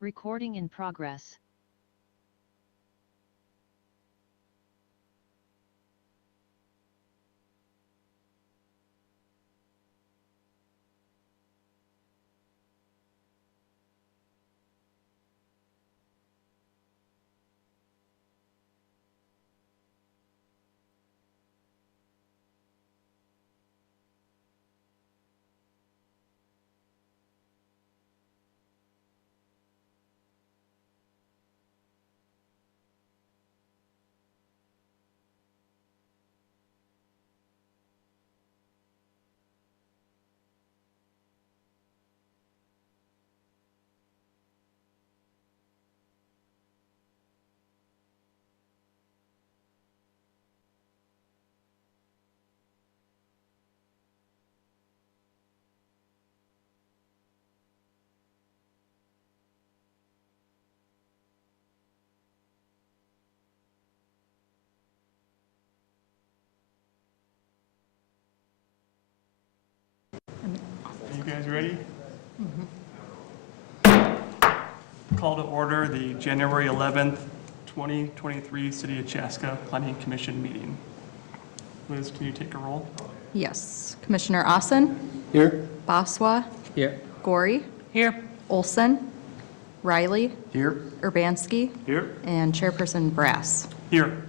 Recording in progress. Are you guys ready? Call to order the January 11th, 2023 City of Chaska Planning Commission meeting. Liz, can you take a roll? Yes. Commissioner Asen? Here. Baswa? Here. Gorey? Here. Olson? Riley? Here. Urbanski? Here. And Chairperson Brass. Here.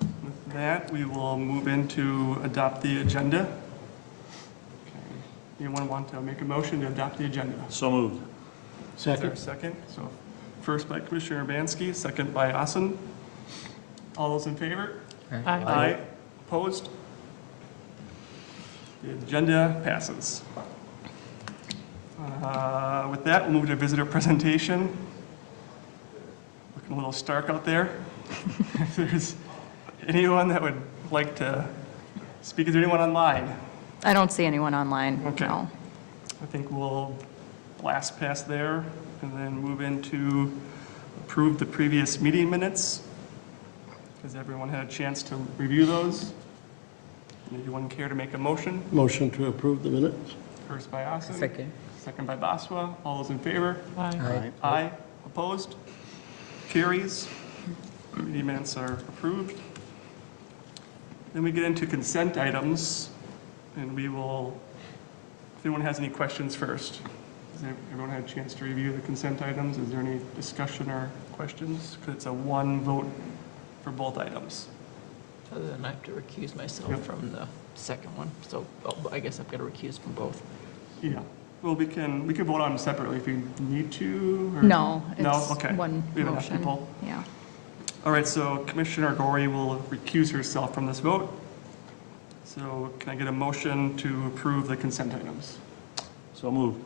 With that, we will move into adopt the agenda. Okay. Anyone want to make a motion to adopt the agenda? So moved. Is there a second? So first by Commissioner Urbanski, second by Asen. All those in favor? Aye. Opposed? The agenda passes. With that, we'll move to visitor presentation. Looking a little stark out there. If there's anyone that would like to speak, is there anyone online? I don't see anyone online. Okay. No. I think we'll blast past there and then move into approve the previous meeting minutes. Has everyone had a chance to review those? Anyone care to make a motion? Motion to approve the minutes. First by Asen. Second. Second by Baswa. All those in favor? Aye. Aye. Opposed? Carries. Meeting minutes are approved. Then we get into consent items, and we will, if anyone has any questions first. Has everyone had a chance to review the consent items? Is there any discussion or questions? Because it's a one vote for both items. Other than I have to recuse myself Yep. from the second one, so I guess I've got to recuse from both. Yeah. Well, we can vote on them separately if we need to. Or? No, No? it's Okay. one We have enough motion. people. Yeah. All right, so Commissioner Gorey will recuse herself from this vote. So can I get a motion to approve the consent items? So moved.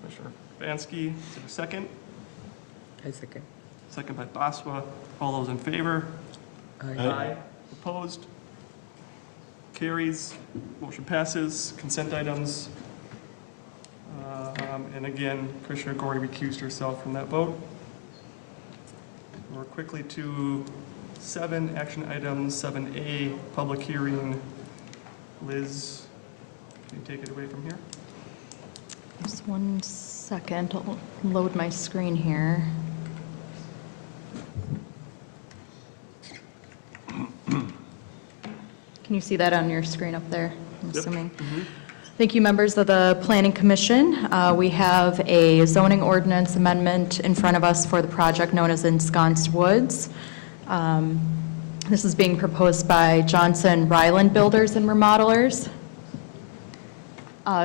Commissioner Bansky, is there a second? I second. Second by Baswa. All those in favor? Aye. Opposed? Carries. Motion passes. Consent items. And again, Commissioner Gorey recused herself from that vote. We're quickly to 7 action items, 7A, public hearing. Liz, can you take it away from here? Just 1 second. I'll load my screen here. Can you see that on your screen up there? I'm assuming. Thank you, members of the Planning Commission. We have a zoning ordinance amendment in front of us for the project known as Ensconced Woods. This is being proposed by Johnson Reiland Builders and Remodelers.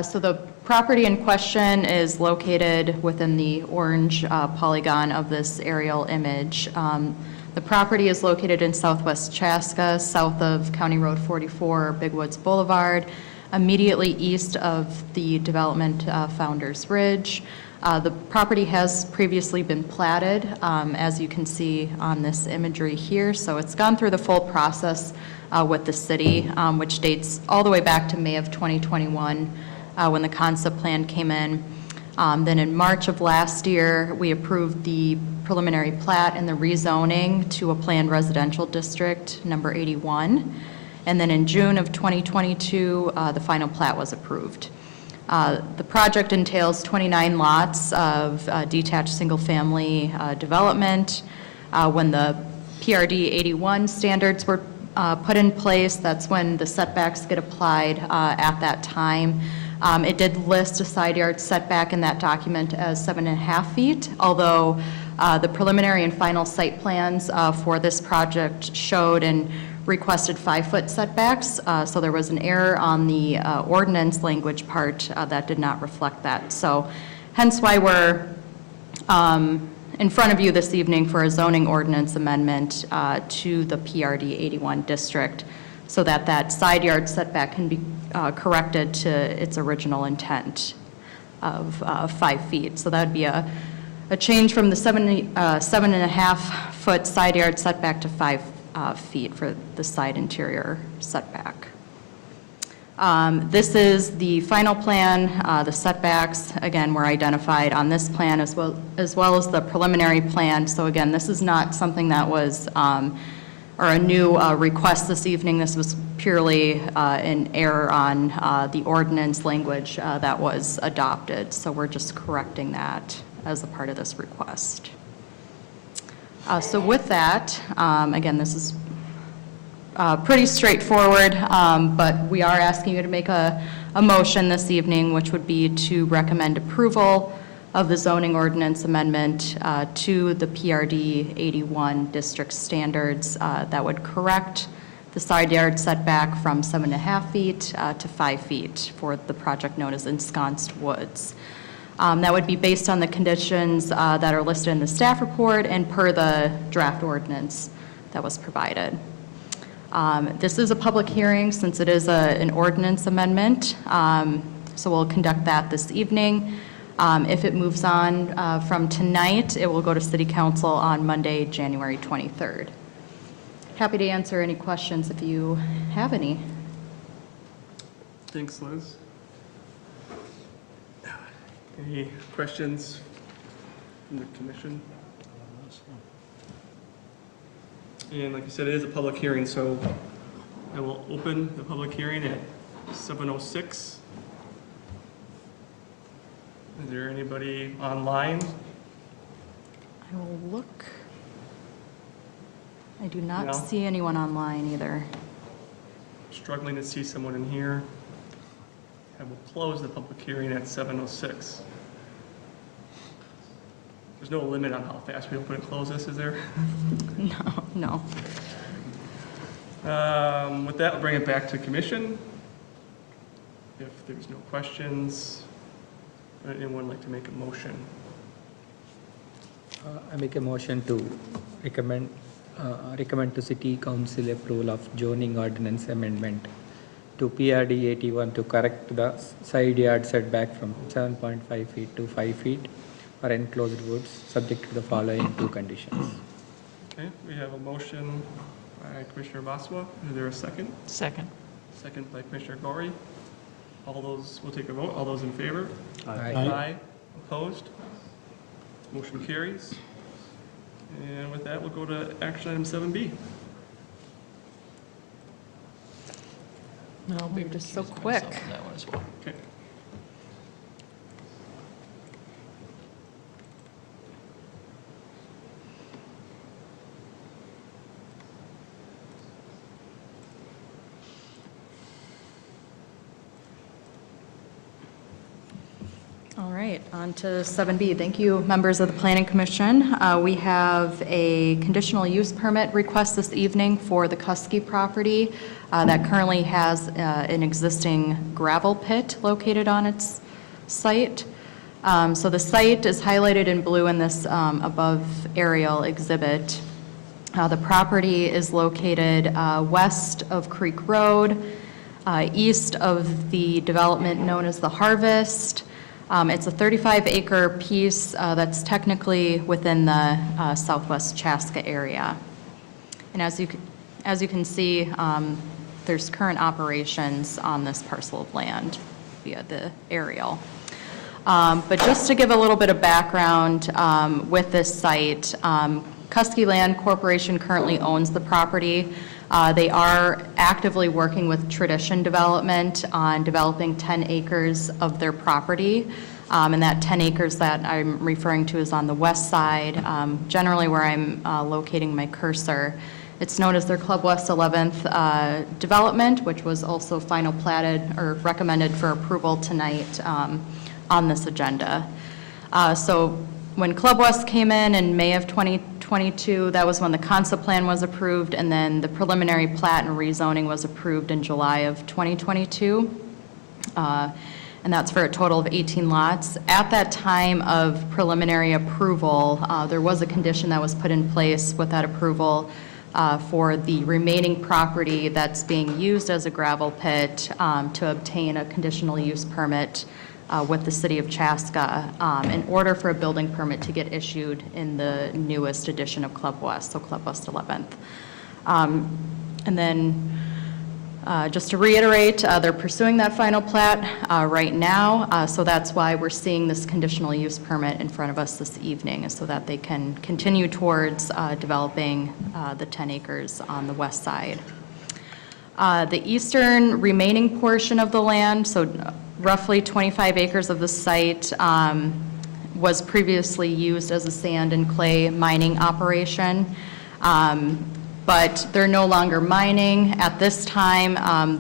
So the property in question is located within the orange polygon of this aerial image. The property is located in southwest Chaska, south of County Road 44, Big Woods Boulevard, immediately east of the development Founders Ridge. The property has previously been platted, as you can see on this imagery here. So it's gone through the full process with the city, which dates all the way back to May of 2021 when the concept plan came in. Then in March of last year, we approved the preliminary plat and the rezoning to a planned residential district, number 81. And then in June of 2022, the final plat was approved. The project entails 29 lots of detached single-family development. When the PRD 81 standards were put in place, that's when the setbacks get applied at that time. It did list a side yard setback in that document as 7.5 feet, although the preliminary and final site plans for this project showed and requested 5-foot setbacks, so there was an error on the ordinance language part that did not reflect that. So hence why we're in front of you this evening for a zoning ordinance amendment to the PRD 81 district, so that that side yard setback can be corrected to its original intent of 5 feet. So that would be a change from the 7.5 foot side yard setback to 5 feet for the side interior setback. This is the final plan. The setbacks, again, were identified on this plan as well as the preliminary plan. So again, this is not something that was, or a new request this evening. This was purely an error on the ordinance language that was adopted. So we're just correcting that as a part of this request. So with that, again, this is pretty straightforward, but we are asking you to make a motion this evening, which would be to recommend approval of the zoning ordinance amendment to the PRD 81 district standards that would correct the side yard setback from 7.5 feet to 5 feet for the project known as Ensconced Woods. That would be based on the conditions that are listed in the staff report and per the draft ordinance that was provided. This is a public hearing since it is an ordinance amendment, so we'll conduct that this evening. If it moves on from tonight, it will go to City Council on Monday, January 23rd. Happy to answer any questions if you have any. Thanks, Liz. Any questions from the commission? And like I said, it is a public hearing, so I will open the public hearing at 7:06. Is there anybody online? I will look. I do not No? see anyone online either. Struggling to see someone in here. I will close the public hearing at 7:06. There's no limit on how fast we open and close this, is there? No. With that, we'll bring it back to commission. If there's no questions, would anyone like to make a motion? I make a motion to recommend to City Council approval of zoning ordinance amendment to PRD 81 to correct the side yard setback from 7.5 feet to 5 feet for enclosed woods, subject to the following 2 conditions. Okay, we have a motion by Commissioner Baswa. Is there a second? Second. Second by Commissioner Gori. All those, we'll take a vote. All those in favor? Aye. Opposed? Motion carries. And with that, we'll go to action item 7B. No, You're just so recusing myself quick. on that one as well. Okay. All right, on to 7B. Thank you, members of the Planning Commission. We have a conditional use permit request this evening for the Kusske property that currently has an existing gravel pit located on its site. So the site is highlighted in blue in this above aerial exhibit. The property is located west of Creek Road, east of the development known as the Harvest. It's a 35-acre piece that's technically within the southwest Chaska area. And as you can see, there's current operations on this parcel of land via the aerial. But just to give a little bit of background with this site, Kusske Land Corporation currently owns the property. They are actively working with Tradition Development on developing 10 acres of their property. And that 10 acres that I'm referring to is on the west side, generally where I'm locating my cursor. It's known as their Club West 11th development, which was also final platted or recommended for approval tonight on this agenda. So when Club West came in May of 2022, that was when the concept plan was approved, and then the preliminary plat and rezoning was approved in July of 2022. And that's for a total of 18 lots. At that time of preliminary approval, there was a condition that was put in place with that approval for the remaining property that's being used as a gravel pit to obtain a conditional use permit with the city of Chaska in order for a building permit to get issued in the newest edition of Club West, so Club West 11th. And then just to reiterate, they're pursuing that final plat right now, so that's why we're seeing this conditional use permit in front of us this evening, is so that they can continue towards developing the 10 acres on the west side. The eastern remaining portion of the land, so roughly 25 acres of the site, was previously used as a sand and clay mining operation. But they're no longer mining at this time.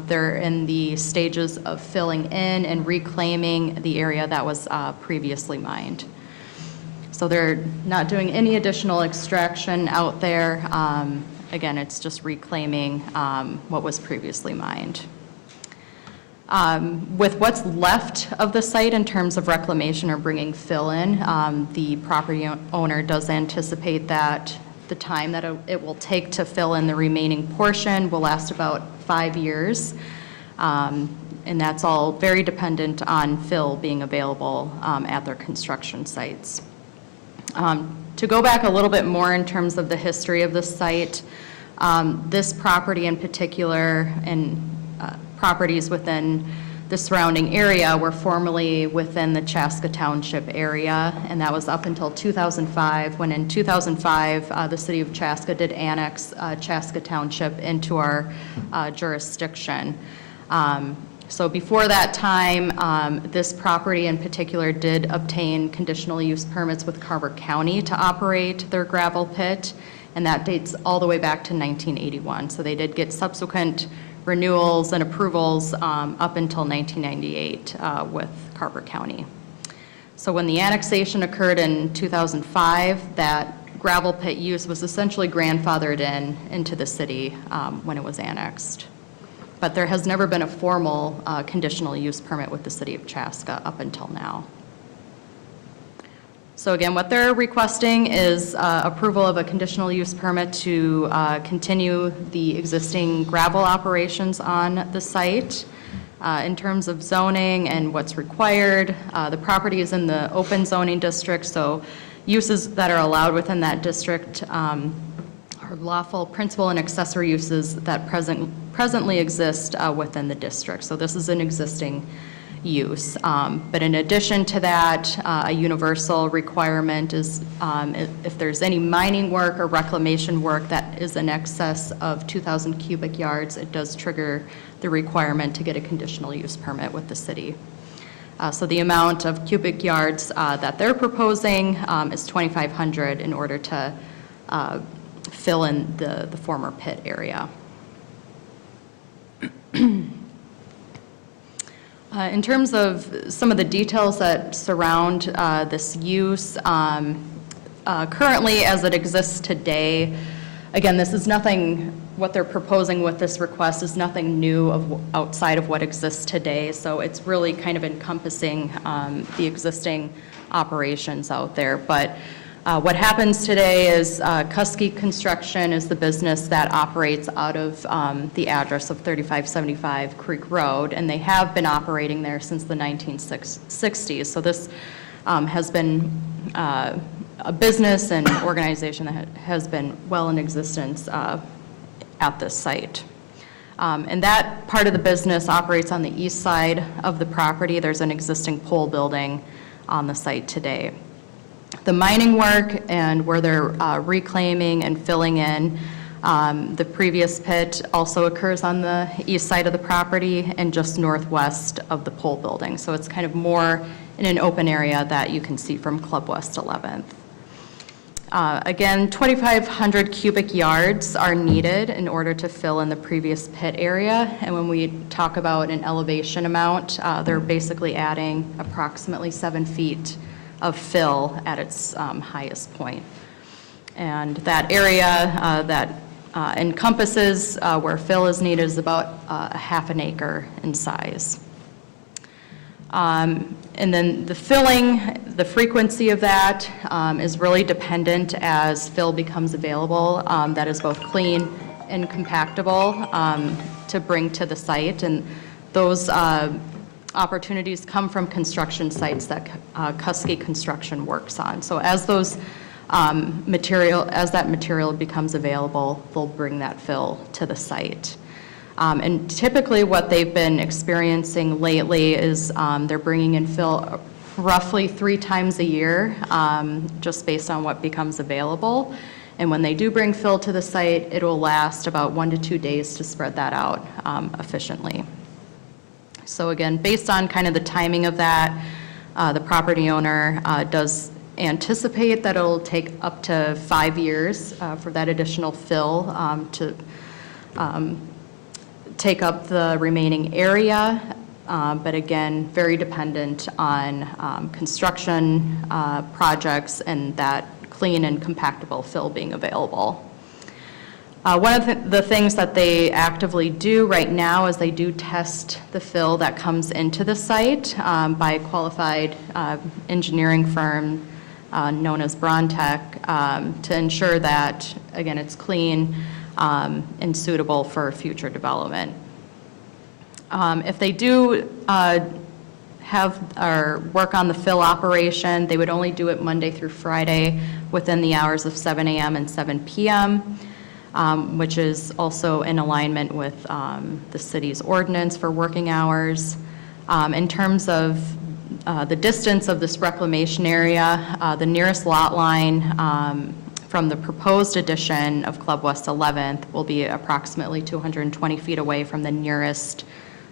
They're in the stages of filling in and reclaiming the area that was previously mined. So they're not doing any additional extraction out there. Again, it's just reclaiming what was previously mined. With what's left of the site in terms of reclamation or bringing fill in, the property owner does anticipate that the time that it will take to fill in the remaining portion will last about 5 years. And that's all very dependent on fill being available at their construction sites. To go back a little bit more in terms of the history of this site, this property in particular and properties within the surrounding area were formerly within the Chaska Township area, and that was up until 2005, when in 2005, the city of Chaska did annex Chaska Township into our jurisdiction. So before that time, this property in particular did obtain conditional use permits with Carver County to operate their gravel pit, and that dates all the way back to 1981. So they did get subsequent renewals and approvals up until 1998 with Carver County. So when the annexation occurred in 2005, that gravel pit use was essentially grandfathered into the city when it was annexed. But there has never been a formal conditional use permit with the city of Chaska up until now. So again, what they're requesting is approval of a conditional use permit to continue the existing gravel operations on the site. In terms of zoning and what's required, the property is in the open zoning district, so uses that are allowed within that district are lawful principal and accessory uses that presently exist within the district. So this is an existing use. But in addition to that, a universal requirement is if there's any mining work or reclamation work that is in excess of 2,000 cubic yards, it does trigger the requirement to get a conditional use permit with the city. So the amount of cubic yards that they're proposing is 2,500 in order to fill in the former pit area. In terms of some of the details that surround this use, currently as it exists today, again, this is nothing, what they're proposing with this request is nothing new outside of what exists today, so it's really kind of encompassing the existing operations out there. But what happens today is Kusske Construction is the business that operates out of the address of 3575 Creek Road, and they have been operating there since the 1960s. So this has been a business and organization that has been well in existence at this site. And that part of the business operates on the east side of the property. There's an existing pole building on the site today. The mining work and where they're reclaiming and filling in The previous pit also occurs on the east side of the property and just northwest of the pole building. So it's kind of more in an open area that you can see from Club West 11th. Again, 2,500 cubic yards are needed in order to fill in the previous pit area. And when we talk about an elevation amount, they're basically adding approximately 7 feet of fill at its highest point. And that area that encompasses where fill is needed is about a half an acre in size. And then the filling, the frequency of that is really dependent as fill becomes available that is both clean and compactable to bring to the site. And those opportunities come from construction sites that Kusske Construction works on. So as those as that material becomes available, they'll bring that fill to the site. And typically what they've been experiencing lately is they're bringing in fill roughly 3 times a year, just based on what becomes available. And when they do bring fill to the site, it will last about 1 to 2 days to spread that out efficiently. So again, based on kind of the timing of that, the property owner does anticipate that it'll take up to 5 years for that additional fill to take up the remaining area, but again, very dependent on construction projects and that clean and compactable fill being available. One of the things that they actively do right now is they do test the fill that comes into the site by a qualified engineering firm known as Brontech to ensure that, again, it's clean and suitable for future development. If they do have or work on the fill operation, they would only do it Monday through Friday within the hours of 7 a.m. and 7 p.m., which is also in alignment with the city's ordinance for working hours. In terms of the distance of this reclamation area, the nearest lot line from the proposed addition of Club West 11th will be approximately 220 feet away from the nearest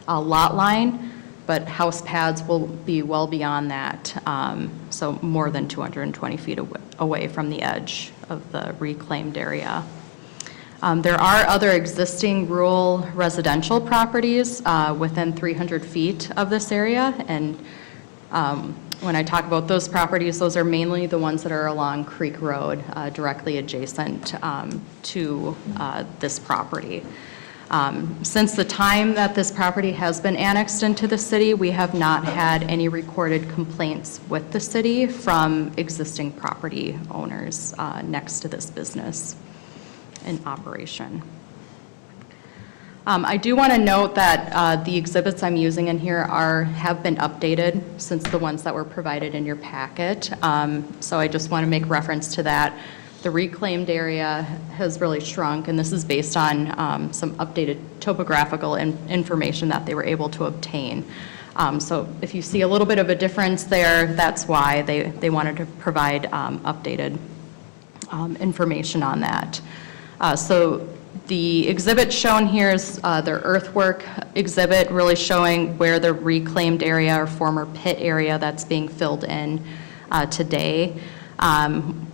lot line, but house pads will be well beyond that, so more than 220 feet away from the edge of the reclaimed area. There are other existing rural residential properties within 300 feet of this area, and when I talk about those properties, those are mainly the ones that are along Creek Road, directly adjacent to this property. Since the time that this property has been annexed into the city, we have not had any recorded complaints with the city from existing property owners next to this business in operation. I do want to note that the exhibits I'm using in here have been updated since the ones that were provided in your packet. So I just want to make reference to that. The reclaimed area has really shrunk, and this is based on some updated topographical information that they were able to obtain. So if you see a little bit of a difference there, that's why they wanted to provide updated information on that. So the exhibit shown here is their earthwork exhibit, really showing where the reclaimed area or former pit area that's being filled in today,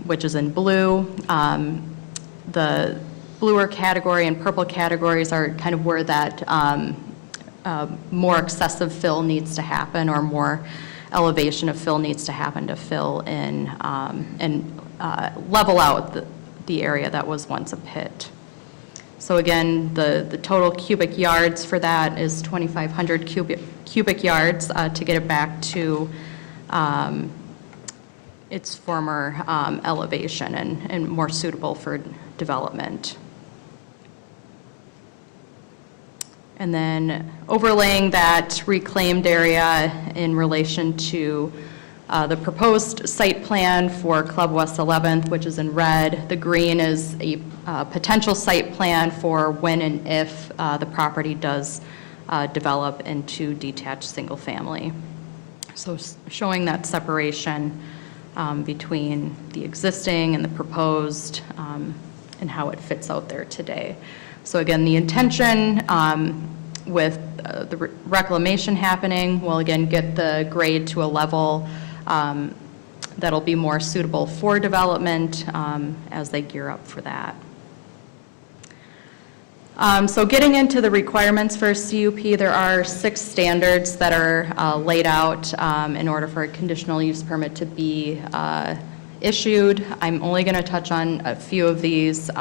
which is in blue. The bluer category and purple categories are kind of where that more excessive fill needs to happen, or more elevation of fill needs to happen to fill in and level out the area that was once a pit. So again, the total cubic yards for that is 2,500 cubic yards to get it back to its former elevation and more suitable for development. And then overlaying that reclaimed area in relation to the proposed site plan for Club West 11th, which is in red. The green is a potential site plan for when and if the property does develop into detached single family. So showing that separation between the existing and the proposed and how it fits out there today. So again, the intention with the reclamation happening will again get the grade to a level that'll be more suitable for development as they gear up for that. So getting into the requirements for a CUP, there are 6 standards that are laid out in order for a conditional use permit to be issued. I'm only going to touch on a few of these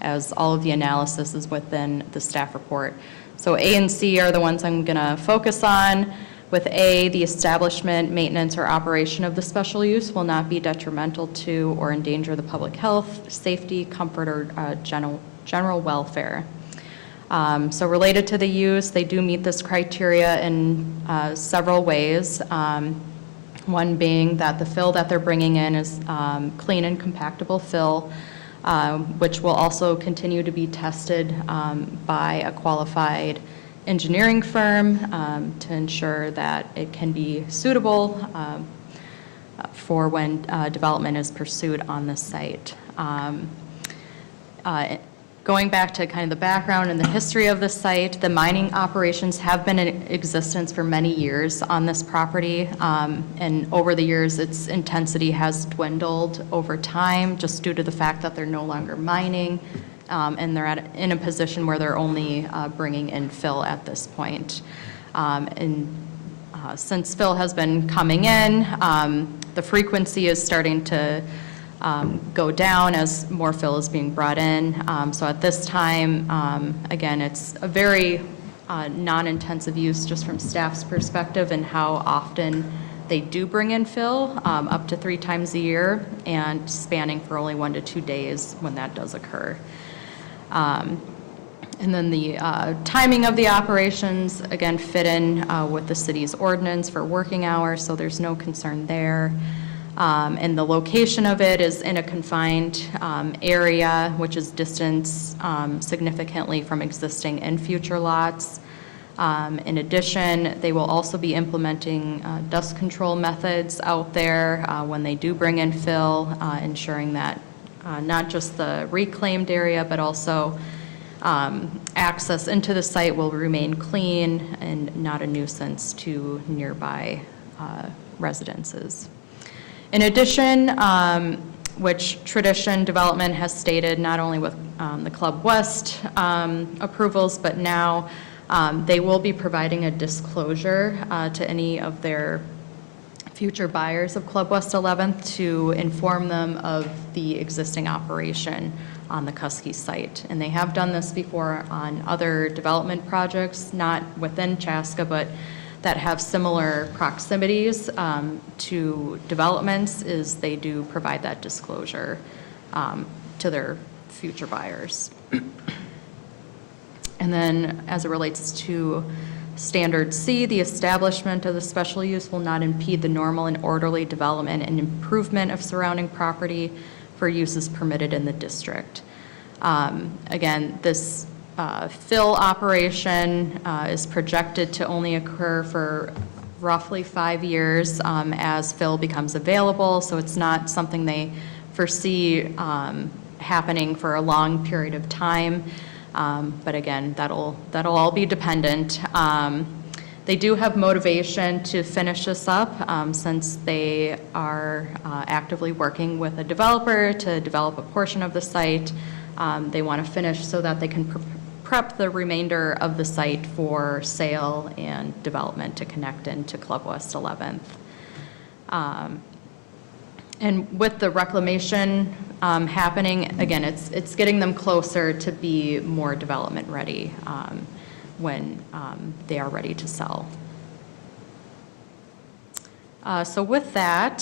as all of the analysis is within the staff report. So A and C are the ones I'm going to focus on. With A, the establishment, maintenance, or operation of the special use will not be detrimental to or endanger the public health, safety, comfort, or general welfare. So related to the use, they do meet this criteria in several ways. One being that the fill that they're bringing in is clean and compactable fill, which will also continue to be tested by a qualified engineering firm to ensure that it can be suitable for when development is pursued on the site. Going back to kind of the background and the history of the site, the mining operations have been in existence for many years on this property, and over the years its intensity has dwindled over time just due to the fact that they're no longer mining, and they're in a position where they're only bringing in fill at this point. Since fill has been coming in, the frequency is starting to go down as more fill is being brought in. So at this time, again, it's a very non-intensive use just from staff's perspective and how often they do bring in fill, up to 3 times a year and spanning for only 1 to 2 days when that does occur. And then the timing of the operations, again, fit in with the city's ordinance for working hours, so there's no concern there. And the location of it is in a confined area, which is distanced significantly from existing and future lots. In addition, they will also be implementing dust control methods out there when they do bring in fill, ensuring that not just the reclaimed area, but also access into the site will remain clean and not a nuisance to nearby residences. In addition, which tradition development has stated not only with the Club West approvals, but now they will be providing a disclosure to any of their future buyers of Club West 11th to inform them of the existing operation on the Kusske site. And they have done this before on other development projects, not within Chaska, but that have similar proximities to developments, is they do provide that disclosure to their future buyers. And then as it relates to Standard C, the establishment of the special use will not impede the normal and orderly development and improvement of surrounding property for uses permitted in the district. Again, this fill operation is projected to only occur for roughly 5 years as fill becomes available, so it's not something they foresee happening for a long period of time. But again, that'll all be dependent. They do have motivation to finish this up since they are actively working with a developer to develop a portion of the site. They want to finish so that they can prep the remainder of the site for sale and development to connect into Club West 11th. And with the reclamation happening, again, it's getting them closer to be more development ready when they are ready to sell. So with that,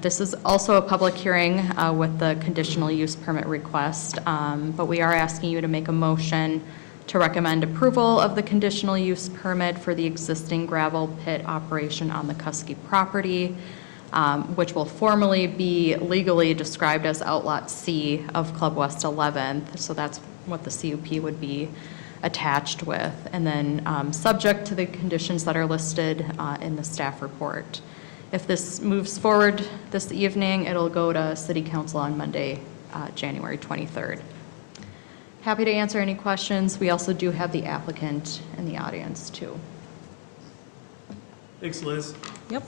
this is also a public hearing with the conditional use permit request, but we are asking you to make a motion to recommend approval of the conditional use permit for the existing gravel pit operation on the Kusske property, which will formally be legally described as Outlot C of Club West 11th. So that's what the CUP would be attached with, and then subject to the conditions that are listed in the staff report. If this moves forward this evening, it'll go to City Council on Monday January 23rd. Happy to answer any questions. We also do have the applicant in the audience, too. Thanks, Liz. Yep.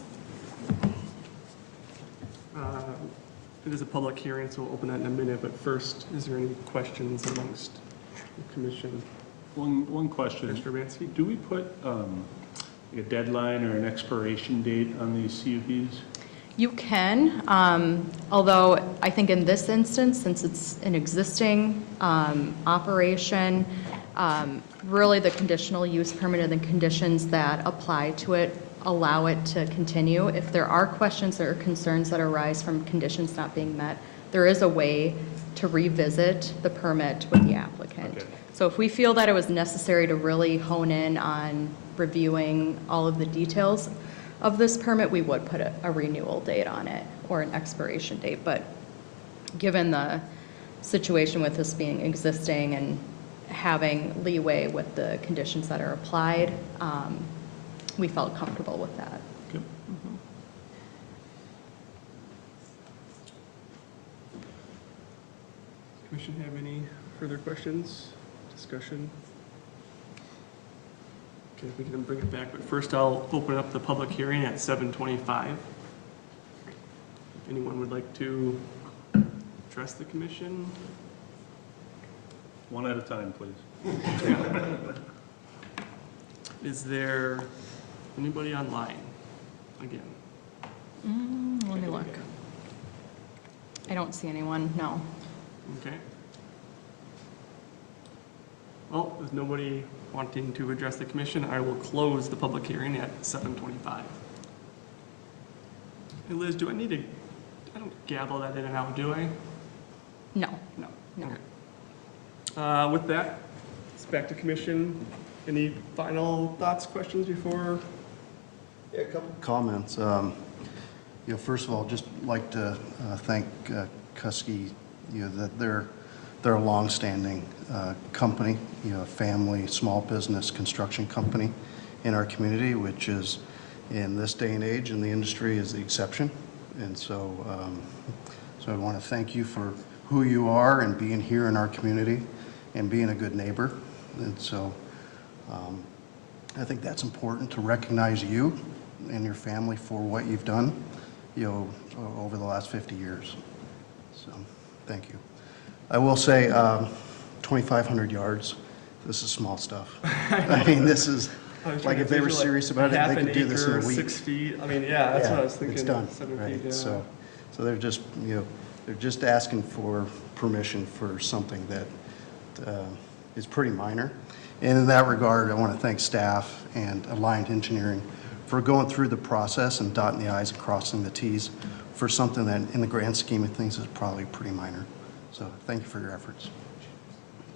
It is a public hearing, so we'll open that in a minute, but first, is there any questions amongst the commission? One question. Mr. Urbanski? Do we put like a deadline or an expiration date on these CUPs? You can, although I think in this instance, since it's an existing operation, really the conditional use permit and the conditions that apply to it allow it to continue. If there are questions or concerns that arise from conditions not being met, there is a way to revisit the permit with the applicant. Okay. So if we feel that it was necessary to really hone in on reviewing all of the details of this permit, we would put a renewal date on it or an expiration date. But given the situation with this being existing and having leeway with the conditions that are applied, we felt comfortable with that. Okay. Commission have any further questions, discussion? Okay, we can bring it back, but first I'll open up the public hearing at 7:25. If anyone would like to address the commission? One at a time, please. Is there anybody online? Again. Let me look. I don't see anyone, no. Okay. Well, with nobody wanting to address the commission, I will close the public hearing at 7:25. Hey Liz, do I need to, I don't gavel that in and out, do I? No, No. no. Okay. With that, it's back to commission. Any final thoughts, questions before? Yeah, a couple comments. First of all, just like to thank Kusske, that they're a longstanding company, a family, small business construction company in our community, which is, in this day and age in the industry, is the exception. And so, I want to thank you for who you are and being here in our community and being a good neighbor. And so, I think that's important to recognize you and your family for what you've done, over the last 50 years. So, thank you. I will say, 2,500 yards, this is small stuff. I mean, this is, like, if they were serious about it, they could do this in a week. 6 feet, I mean, yeah, that's what I was thinking. It's done, 7 feet, right? yeah. So they're just, they're just asking for permission for something that is pretty minor. And in that regard, I want to thank staff and Aligned Engineering for going through the process and dotting the i's and crossing the t's for something that, in the grand scheme of things, is probably pretty minor. So thank you for your efforts.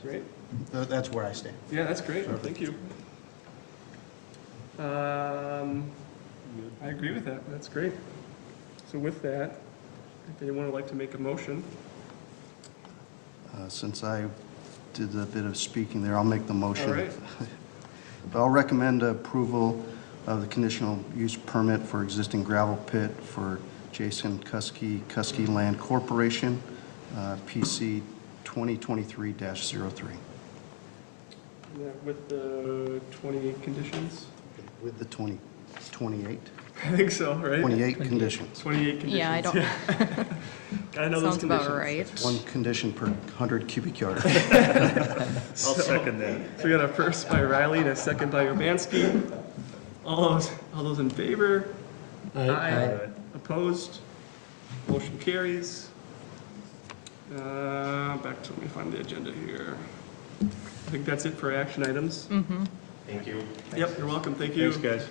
Great. That's where I stand. Yeah, that's great. Thank you. I agree with that. That's great. So with that, if anyone would like to make a motion, Since I did a bit of speaking there, I'll make the motion. All right. But I'll recommend approval of the conditional use permit for existing gravel pit for Jason Kusske Land Corporation, PC 2023-03. with the 20 conditions? With the 28 I think so, right? 28 conditions. 28 conditions. Yeah, I don't, Gotta know those sounds about conditions. right. One condition per 100 cubic yards. I'll second that. So we got a first by Riley and a second by Urbanski. All those in favor? Aye. Opposed? Motion carries. Back to, let me find the agenda here. I think that's it for action items. Mm-hmm. Thank you. Yep, you're welcome, thank you. Thanks, guys.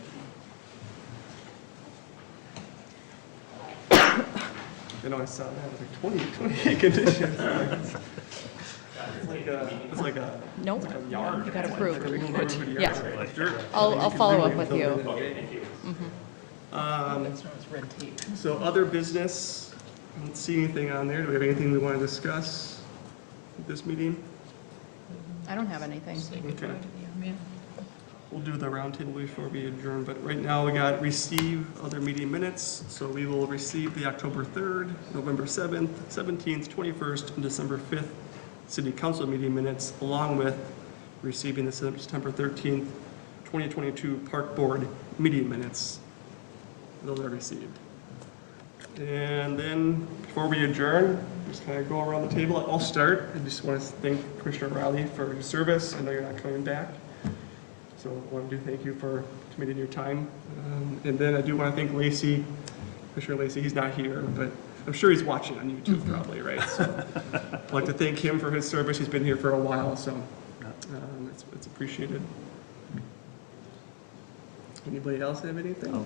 I know I saw that, I was like 28 conditions. It's like a Nope, yard. you got approved. Like a little neighborhood yard. Yeah. Sure. I'll follow up with you. That's known as red tape. So other business, I don't see anything on there. Do we have anything we want to discuss at this meeting? I don't have anything. Okay. we'll do the roundtable before we adjourn, but right now we got receive other meeting minutes. So we will receive the October 3rd, November 7th, 17th, 21st, and December 5th city council meeting minutes, along with receiving the September 13th, 2022 park board meeting minutes. Those are received. And then before we adjourn, just kind of go around the table. I'll start. I just want to thank Commissioner Riley for your service. I know you're not coming back. So I want to do thank you for committing your time. And then I do want to thank Lacey, Commissioner Lacey. He's not here, but I'm sure he's watching on YouTube probably, right? So I'd like to thank him for his service. He's been here for a while, so it's appreciated. Anybody else have anything?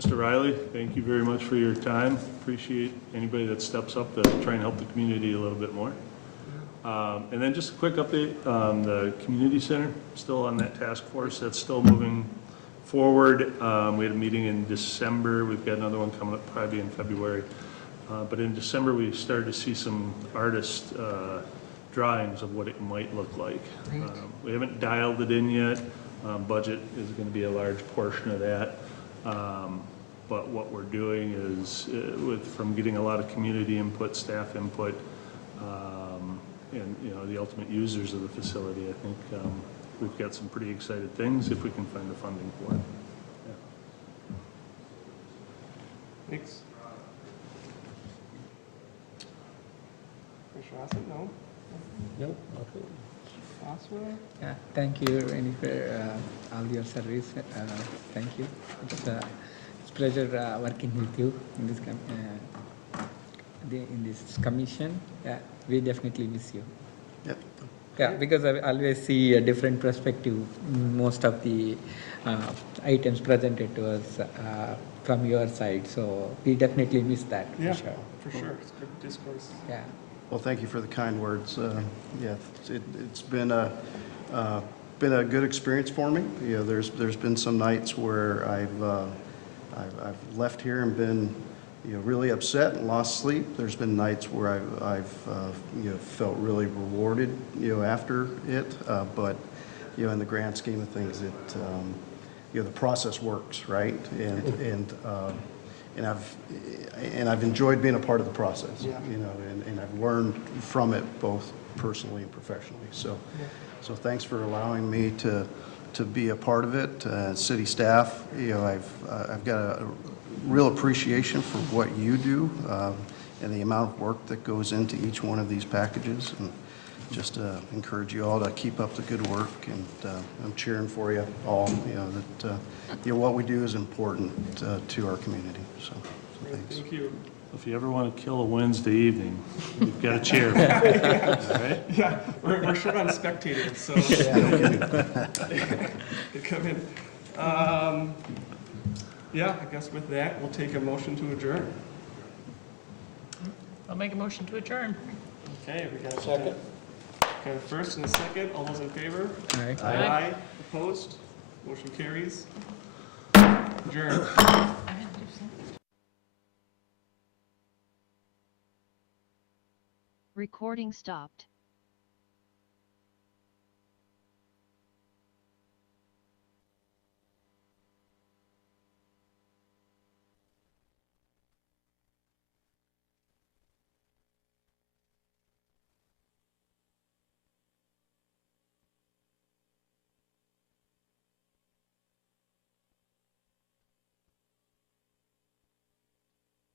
Mr. Riley, thank you very much for your time. Appreciate anybody that steps up to try and help the community a little bit more. And then just a quick update, the community center, still on that task force, that's still moving forward. We had a meeting in December, we've got another one coming up probably in February. But in December, we started to see some artist drawings of what it might look like. We haven't dialed it in yet. Budget is going to be a large portion of that. But what we're doing is, from getting a lot of community input, staff input, and, you know, the ultimate users of the facility, I think we've got some pretty excited things if we can find the funding for it. Yeah. Thanks. Commissioner Austin, no? No? Oswald? Yeah, thank you, Randy, for all your service. Thank you. It's a pleasure working with you in this commission. Yeah, we definitely miss you. Yep. Yeah, because I always see a different perspective in most of the items presented to us from your side. So we definitely miss that. Yeah, For sure. for sure. It's good discourse. Yeah. Well, thank you for the kind words. Yeah, it's been a good experience for me. You know, there's been some nights where I've left here and been, you know, really upset and lost sleep. There's been nights where I've you know, felt really rewarded, you know, after it. But you know, in the grand scheme of things, you know, the process works, right? And I've enjoyed being a part of the process, Yeah. you know, and I've learned from it both personally and professionally. So, so thanks for allowing me to be a part of it. City staff, you know, I've got a real appreciation for what you do and the amount of work that goes into each one of these packages. And just encourage you all to keep up the good work. And I'm cheering for you all. You know that you know what we do is important to our community. So thanks. Thank you. If you ever want to kill a Wednesday evening, you've got a chair. All right? Yeah, we're short on spectators, so they come in. Yeah, I guess with that, we'll take a motion to adjourn. I'll make a motion to adjourn. Okay, we got a second. Okay, a first and a second. All those in favor? Aye. Aye. Opposed? Motion carries. Adjourn. Recording stopped.